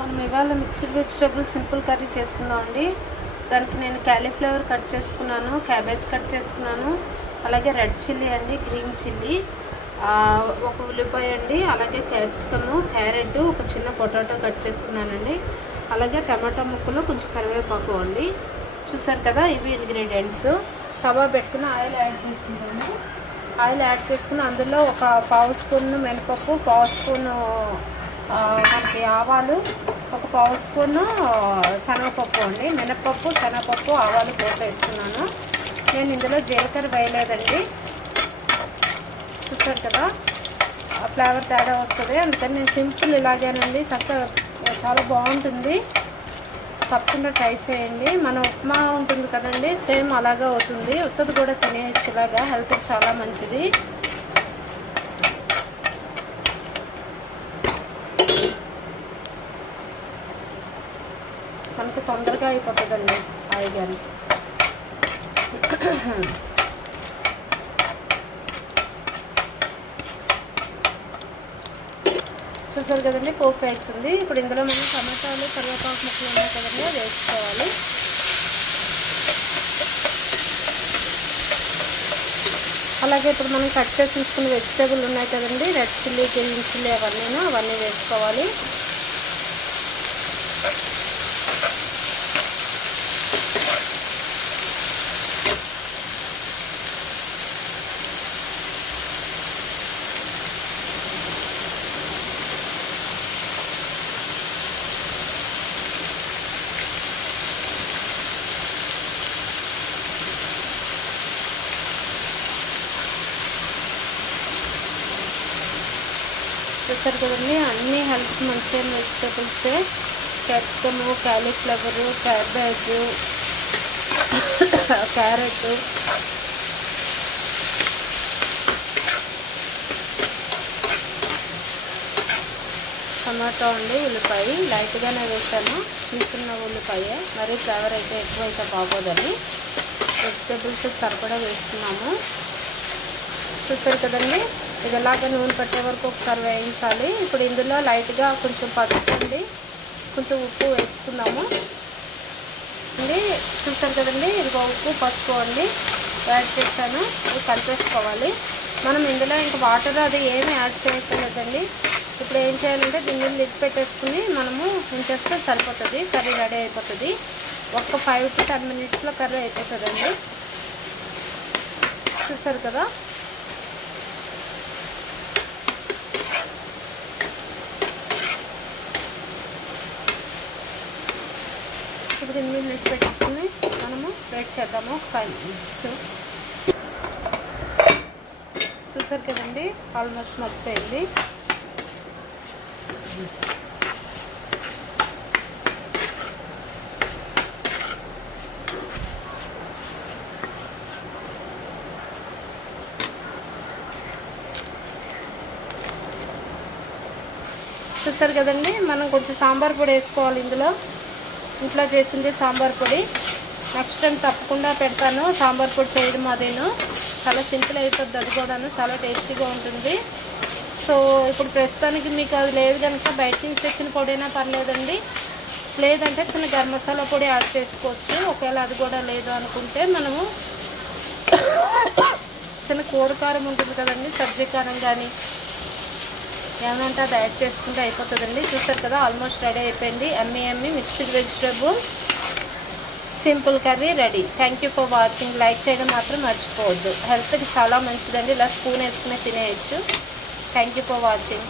మనం ఇవాళ mixed vegetable simple curry చేసుకుందామండి. దానికి నేను క్యాలీఫ్లవర్ కట్ చేసుకున్నాను, క్యాబేజ్ కట్ చేసుకున్నాను, అలాగే రెడ్ చిల్లీ అండి, గ్రీన్ చిల్లీ, ఒక ఉల్లిపాయ అండి, అలాగే క్యాప్సికము, క్యారెట్, ఒక చిన్న పొటాటో కట్ చేసుకున్నానండి, అలాగే టమాటా ముక్కలు, కొంచెం కరివేపాకు అండి. చూసారు కదా, ఇవి ఇంగ్రీడియంట్స్. తవా పెట్టుకుని ఆయిల్ యాడ్ చేసుకున్నాను. ఆయిల్ యాడ్ చేసుకుని అందులో ఒక పావు స్పూన్ మినపప్పు, పావు స్పూన్ మనకి ఆవాలు, ఒక పావు స్పూన్ శనగపప్పు అండి. మినపప్పు, శనగపప్పు, ఆవాలు పోపు వేస్తున్నాను. నేను ఇందులో జీలకర్ర వేయలేదండి. చూసారు కదా, ఫ్లేవర్ తేడా వస్తుంది, అందుకని నేను సింపుల్ ఇలాగేనండి. చక్కగా చాలా బాగుంటుంది, తప్పకుండా ట్రై చేయండి. మన ఉప్మా ఉంటుంది కదండి, సేమ్ అలాగే అవుతుంది. ఉత్తది కూడా తినేయచ్చు, ఇలాగా హెల్త్కి చాలా మంచిది. మనకి తొందరగా అయిపోతుందండి ఆయిగాని. చూసారు కదండి, పోపు వేస్తుంది. ఇప్పుడు ఇందులో మనం టమాటాలు, కరివేపాకు ముక్కలు ఉన్నాయి కదండి, అది వేసుకోవాలి. అలాగే ఇప్పుడు మనం కట్ చేసి తీసుకున్న వెజిటేబుల్ ఉన్నాయి కదండి, రెడ్ చిల్లీ, గ్రీన్ చిల్లీ, అవన్నీ వేసుకోవాలి. చూసారు కదండి, అన్ని హెల్త్ మంచిగా వెజిటేబుల్సే. Capsicum, cauliflower, cabbage, carrot, tomato అండి, ఉల్లిపాయ లైట్గానే వేసాను, చిన్న ఉల్లిపాయ, మరి ఫ్లేవర్ అయితే ఎక్కువైతే బాగోదని. వెజిటేబుల్స్ సరిపడా వేస్తున్నాము. చూసారు కదండి, ఇది ఎలాగ నూనె పట్టే వరకు ఒకసారి వేయించాలి. ఇప్పుడు ఇందులో లైట్గా కొంచెం పసుపు అండి, కొంచెం ఉప్పు వేసుకున్నాము అండి. చూసారు కదండి, ఇదిగో ఉప్పు, పసుపు అండి యాడ్ చేశాను. ఇది కలిపేసుకోవాలి. మనం ఇందులో ఇంకా వాటర్ అది ఏమి యాడ్ చేయట్లేదండి. ఇప్పుడు ఏం చేయాలంటే దీన్ని లిడ్ పెట్టేసుకుని మనము ఉంచేస్తే సరిపోతుంది, కర్రీ రెడీ అయిపోతుంది. ఒక 5 to 10 minutesలో కర్రీ అయిపోతుందండి. చూసారు కదా, ఇప్పుడు దీన్ని లిడ్ పెట్టేసుకుని మనము వెయిట్ చేద్దాము 5 minutes. చూసారు కదండి, ఆల్మోస్ట్ మగ్గిపోయింది. చూసారు కదండి, మనం కొంచెం సాంబార్ పొడి వేసుకోవాలి ఇంట్లో చేసింది సాంబార్ పొడి. నెక్స్ట్ టైం తప్పకుండా పెడతాను సాంబార్ పొడి చేయడం. అదేను చాలా సింపుల్ అయిపోద్ది, అది కూడాను చాలా టేస్టీగా ఉంటుంది. సో ఇప్పుడు ప్రస్తుతానికి మీకు అది లేదు కనుక బయట నుంచి తెచ్చిన పొడి అయినా పర్లేదండి, లేదంటే చిన్న గరం మసాలా పొడి యాడ్ చేసుకోవచ్చు. ఒకవేళ అది కూడా లేదు అనుకుంటే మనము చిన్న కూర కారం ఉంటుంది కదండి, సబ్జీ కారం కానీ ఏమంటే అది యాడ్ చేసుకుంటే అయిపోతుందండి. చూసారు కదా, ఆల్మోస్ట్ రెడీ అయిపోయింది. Emmy mixed vegetable simple curry ready. Thank you for watching. Like చేయడం మాత్రం మర్చిపోవద్దు, హెల్త్కి చాలా మంచిదండి. ఇలా స్పూన్ వేసుకునే తినేయచ్చు. Thank you for watching.